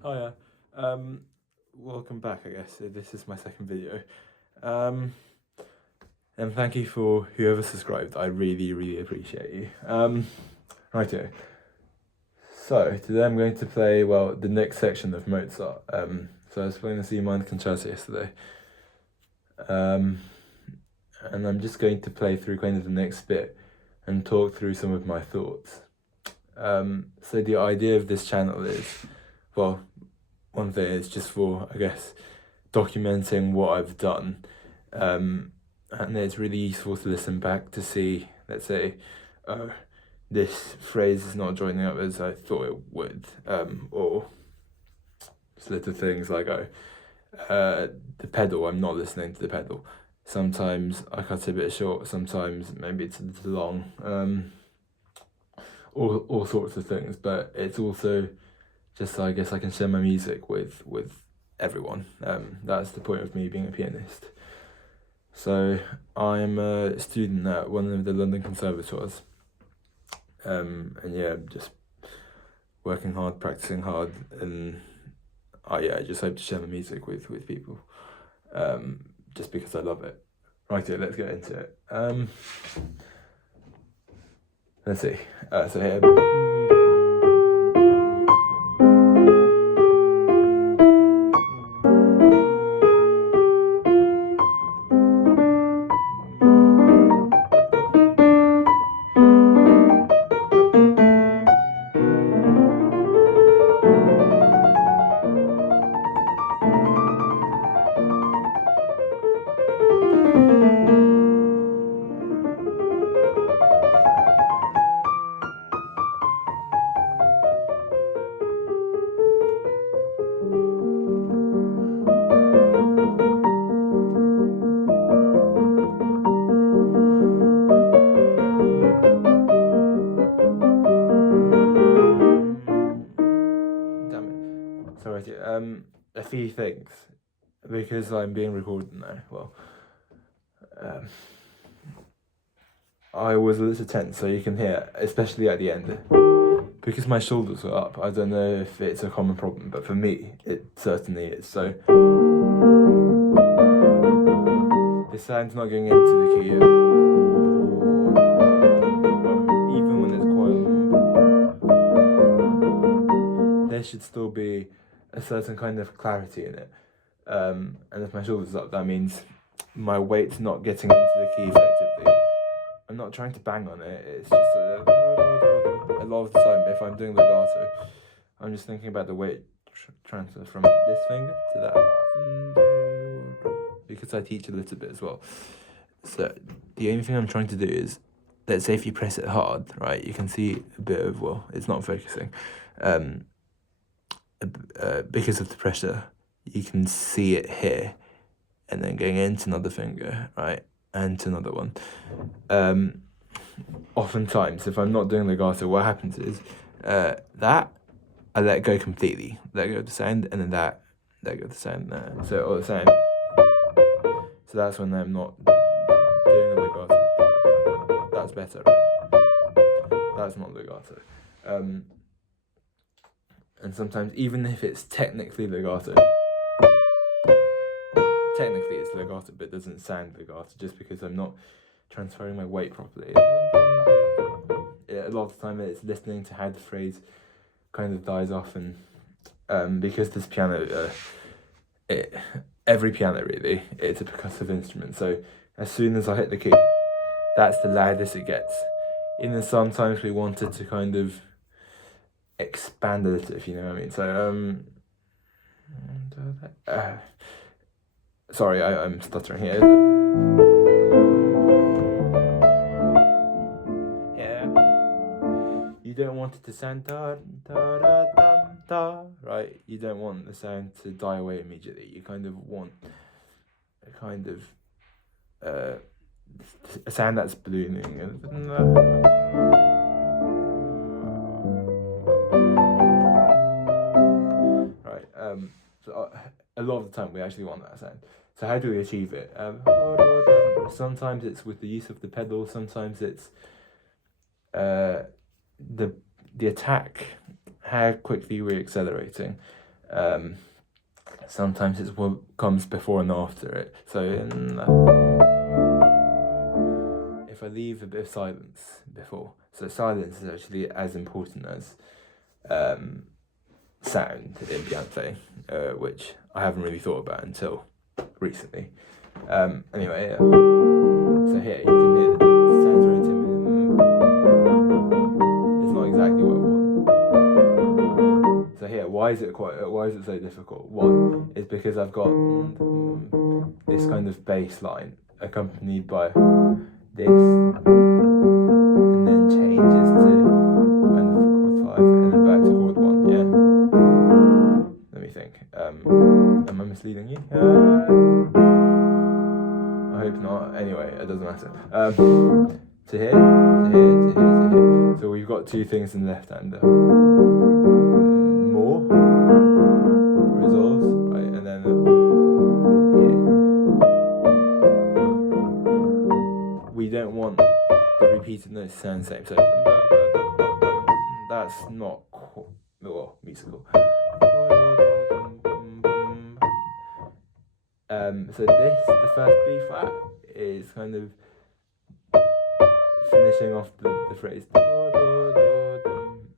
Hiya. Welcome back, I guess. This is my second video. And thank you for whoever subscribed. I really, really appreciate you. Righto. So, today I'm going to play, the next section of Mozart. So I was playing the C minor concerto yesterday. And I'm just going to play through kind of the next bit and talk through some of my thoughts. So the idea of this channel is, one thing is just for, I guess, documenting what I've done. And it's really useful to listen back to see, let's say, this phrase is not joining up as I thought it would, or just little things like, the pedal, I'm not listening to the pedal. Sometimes I cut it a bit short, sometimes maybe it's a little long, all sorts of things, but it's also just so I guess I can share my music with everyone. That's the point of me being a pianist. So I'm a student at one of the London conservatoires, and yeah, just working hard, practicing hard, and I just hope to share my music with people, just because I love it. Right, let's get into it. Let's see. So here. A few things, because I'm being recorded now. I was a little tense, so you can hear, especially at the end, because my shoulders were up. I don't know if it's a common problem, but for me, it certainly is. So the sound's not going into the key, even when it's quiet. There should still be a certain kind of clarity in it. And if my shoulders up, that means my weight's not getting into the key effectively. I'm not trying to bang on it, it's just a lot of the time, if I'm doing legato, I'm just thinking about the weight transfer from this finger to that, because I teach a little bit as well. So the only thing I'm trying to do is, let's say if you press it hard, right, you can see a bit of, it's not focusing, because of the pressure, you can see it here, and then going into another finger, right, and to another one. Oftentimes, if I'm not doing legato, what happens is, that, I let go completely, let go of the sound, and then that, let go of the sound there, so all the same. So that's when I'm not doing a legato. That's better, right? That's not legato. And sometimes, even if it's technically legato, it's legato, but it doesn't sound legato, just because I'm not transferring my weight properly. A lot of the time it's listening to how the phrase kind of dies off, and because this piano, every piano really, it's a percussive instrument, so as soon as I hit the key, that's the loudest it gets. And then sometimes we want it to kind of expand a little, if you know what I mean. So sorry, I'm stuttering here. Yeah, you don't want it to sound da da da da da, right? You don't want the sound to die away immediately. You kind of want a kind of a sound that's ballooning. So a lot of the time we actually want that sound. So how do we achieve it? Sometimes it's with the use of the pedal. Sometimes it's the attack, how quickly we're accelerating, Sometimes it's what comes before and after it. So if I leave a bit of silence before, so silence is actually as important as sound in piano playing, which I haven't really thought about until recently. Anyway, so here you can hear the sounds very timid. It's not exactly what I want. So here, why is it so difficult? One is because I've got this kind of bass line accompanied by this, and then changes to kind of chord 5 and then back to chord 1. Yeah. Let me think. Am I misleading you? I hope not. Anyway, it doesn't matter. To here, to here, to here, to here. So we've got two things in the left hand. More resolves, right, and then here. We don't want the repeated notes to sound the same. So that's not musical. So the first B flat is kind of finishing off the phrase,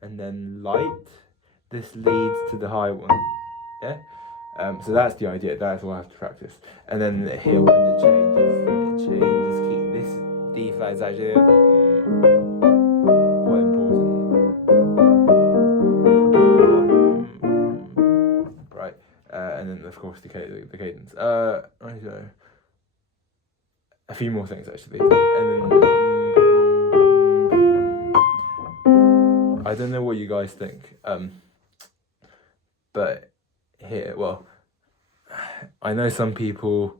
and then light. This leads to the high one, yeah. So that's the idea. That's what I have to practice. And then here, when it changes key. This D flat is actually quite important, right? And then of course the cadence. A few more things actually, and then I don't know what you guys think, but here, well, I know some people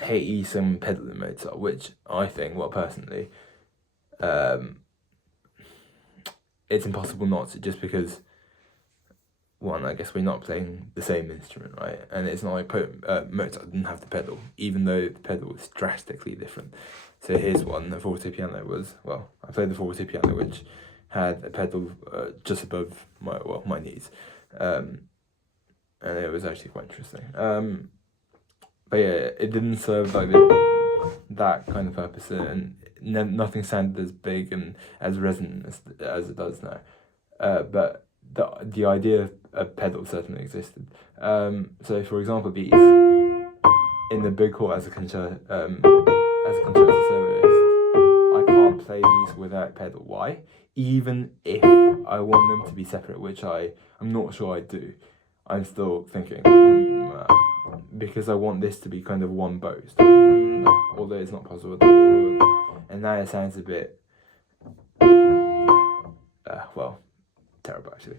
hate using pedal in Mozart, which I think, well, personally, it's impossible not to, just because, one, I guess we're not playing the same instrument, right? And it's not like Mozart didn't have the pedal, even though the pedal was drastically different. So here's one, the forte piano was, well, I played the forte piano, which had a pedal just above my knees. And it was actually quite interesting. But yeah, it didn't serve like that kind of purpose, and nothing sounded as big and as resonant as it does now. But the idea of pedal certainly existed. So for example, these in the big chord as a concerto soloist, I can't play these without pedal. Why? Even if I want them to be separate, which I'm not sure I do, I'm still thinking, because I want this to be kind of one bow, although it's not possible. And now it sounds a bit, well, terrible actually.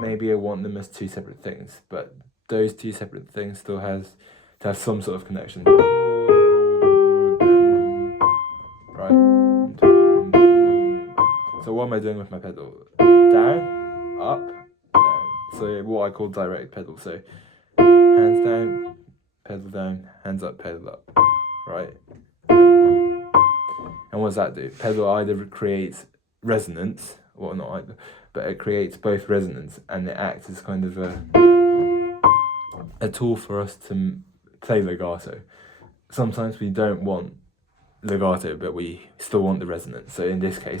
Maybe I want them as two separate things, but those two separate things still have some sort of connection. Right? So what am I doing with my pedal? Down, up, down. So what I call direct pedal. So hands down, pedal down, hands up, pedal up. Right? And what does that do? Pedal either creates resonance, well, not either, but it creates both resonance, and it acts as kind of a tool for us to play legato. Sometimes we don't want legato, but we still want the resonance. So in this case,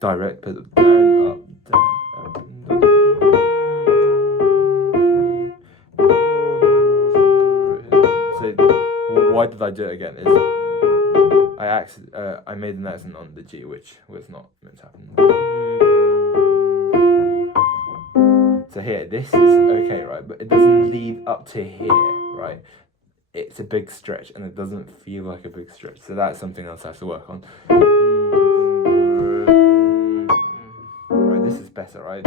direct pedal down, up, down, up, down. So why did I do it again? I made an accent on the G, which was not meant to happen. So here, this is okay, right? But it doesn't lead up to here, right? It's a big stretch, and it doesn't feel like a big stretch. So that's something else I have to work on. Right, this is better, right?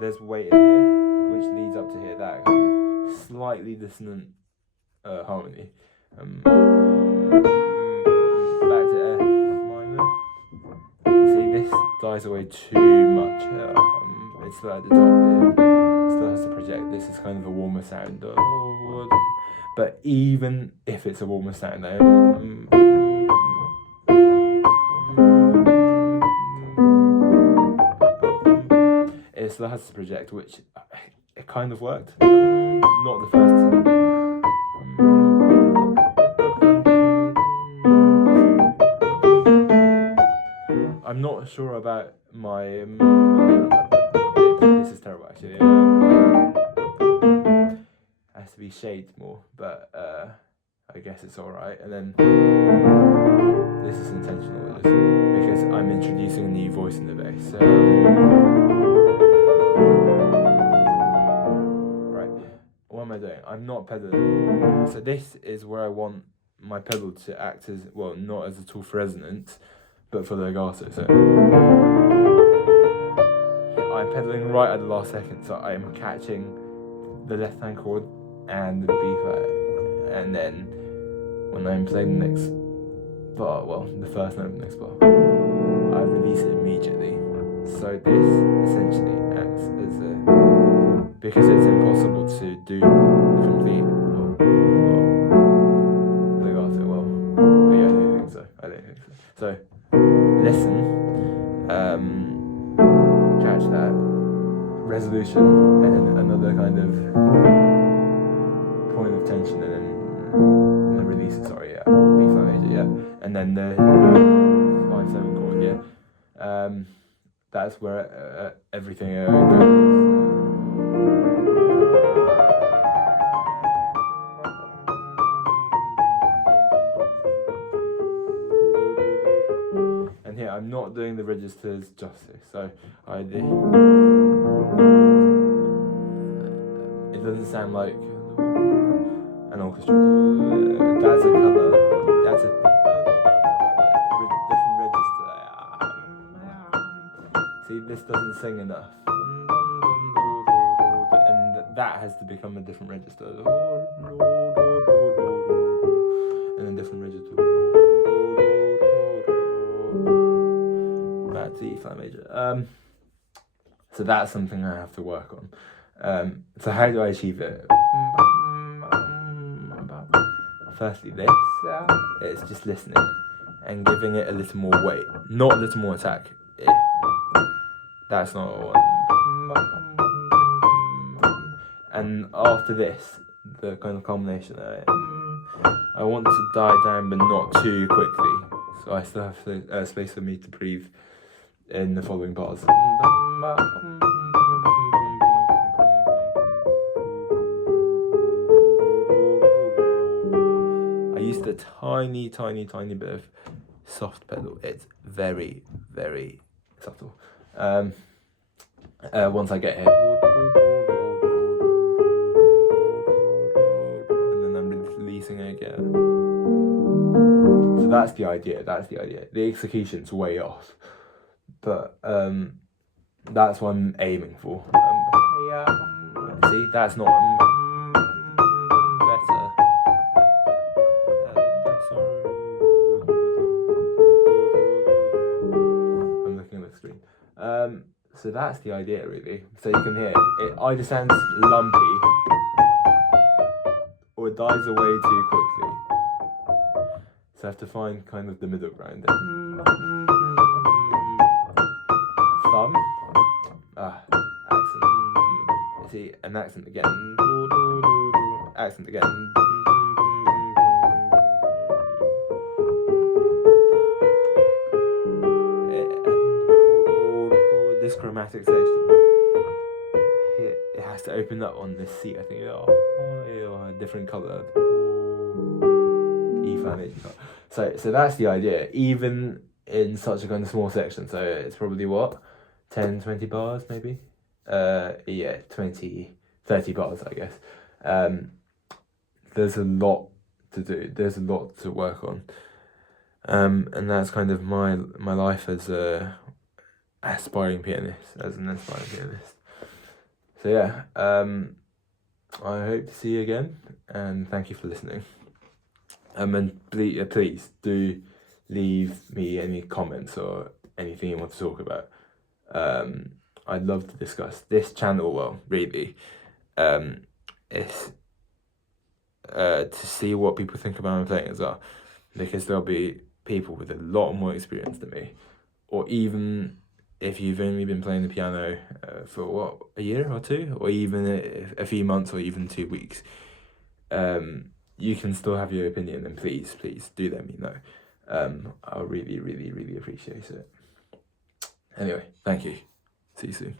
There's weight in here, which leads up to here. That kind of slightly dissonant harmony. Back to F minor. See, this dies away too much. It's still at the top here. Still has to project. This is kind of a warmer sound. But even if it's a warmer sound, it still has to project, which it kind of worked. Not the first time. I'm not sure about my. This is terrible, actually. Has to be shaded more, but I guess it's all right. And then this is intentional because I'm introducing a new voice in the bass. Right, what am I doing? I'm not pedaling. So this is where I want my pedal to act as, well, not as a tool for resonance, but for the legato. So I'm pedaling right at the last second, so I'm catching the left hand chord and the B flat, and then when I'm playing the next bar, well, the first note of the next bar, I release it immediately. So this essentially acts as a, because it's impossible to do a complete legato. Well, yeah, I don't think so. So listen, catch that resolution, and then another kind of point of tension, and then release it. Sorry, yeah, B flat major, yeah, and then the 5/7 chord, yeah. That's where everything goes. And here I'm not doing the registers justice, so it doesn't sound like an orchestra. That's a cover. That's a different register. See, this doesn't sing enough, and that has to become a different register, and a different register. That's E flat major. So that's something I have to work on. So how do I achieve it? Firstly, this, it's just listening and giving it a little more weight, not a little more attack. That's not what I want. And after this, the kind of combination of I want to die down, but not too quickly. So I still have space for me to breathe in the following bars. I used a tiny bit of soft pedal. It's very, very subtle. Once I get here, and then I'm releasing it again. So that's the idea. The execution's way off, but that's what I'm aiming for. See, that's not better. I'm looking at the screen. So that's the idea, really. So you can hear it either sounds lumpy or it dies away too quickly. So I have to find kind of the middle ground there. Thumb, accent. See, an accent again. Accent again. This chromatic section, it has to open up on this C, I think. A different colour. E flat major. So that's the idea, even in such a kind of small section. So it's probably what? 10, 20 bars maybe? 20, 30 bars, I guess. There's a lot to do. There's a lot to work on. And that's kind of my life as a aspiring pianist, So yeah, I hope to see you again, and thank you for listening. And please do leave me any comments or anything you want to talk about. I'd love to discuss this channel. Well, really, it's to see what people think about my playing as well, because there'll be people with a lot more experience than me, or even if you've only been playing the piano for what, a year or two, or even a few months, or even 2 weeks, you can still have your opinion, and please do let me know. I'll really appreciate it. Anyway, thank you. See you soon.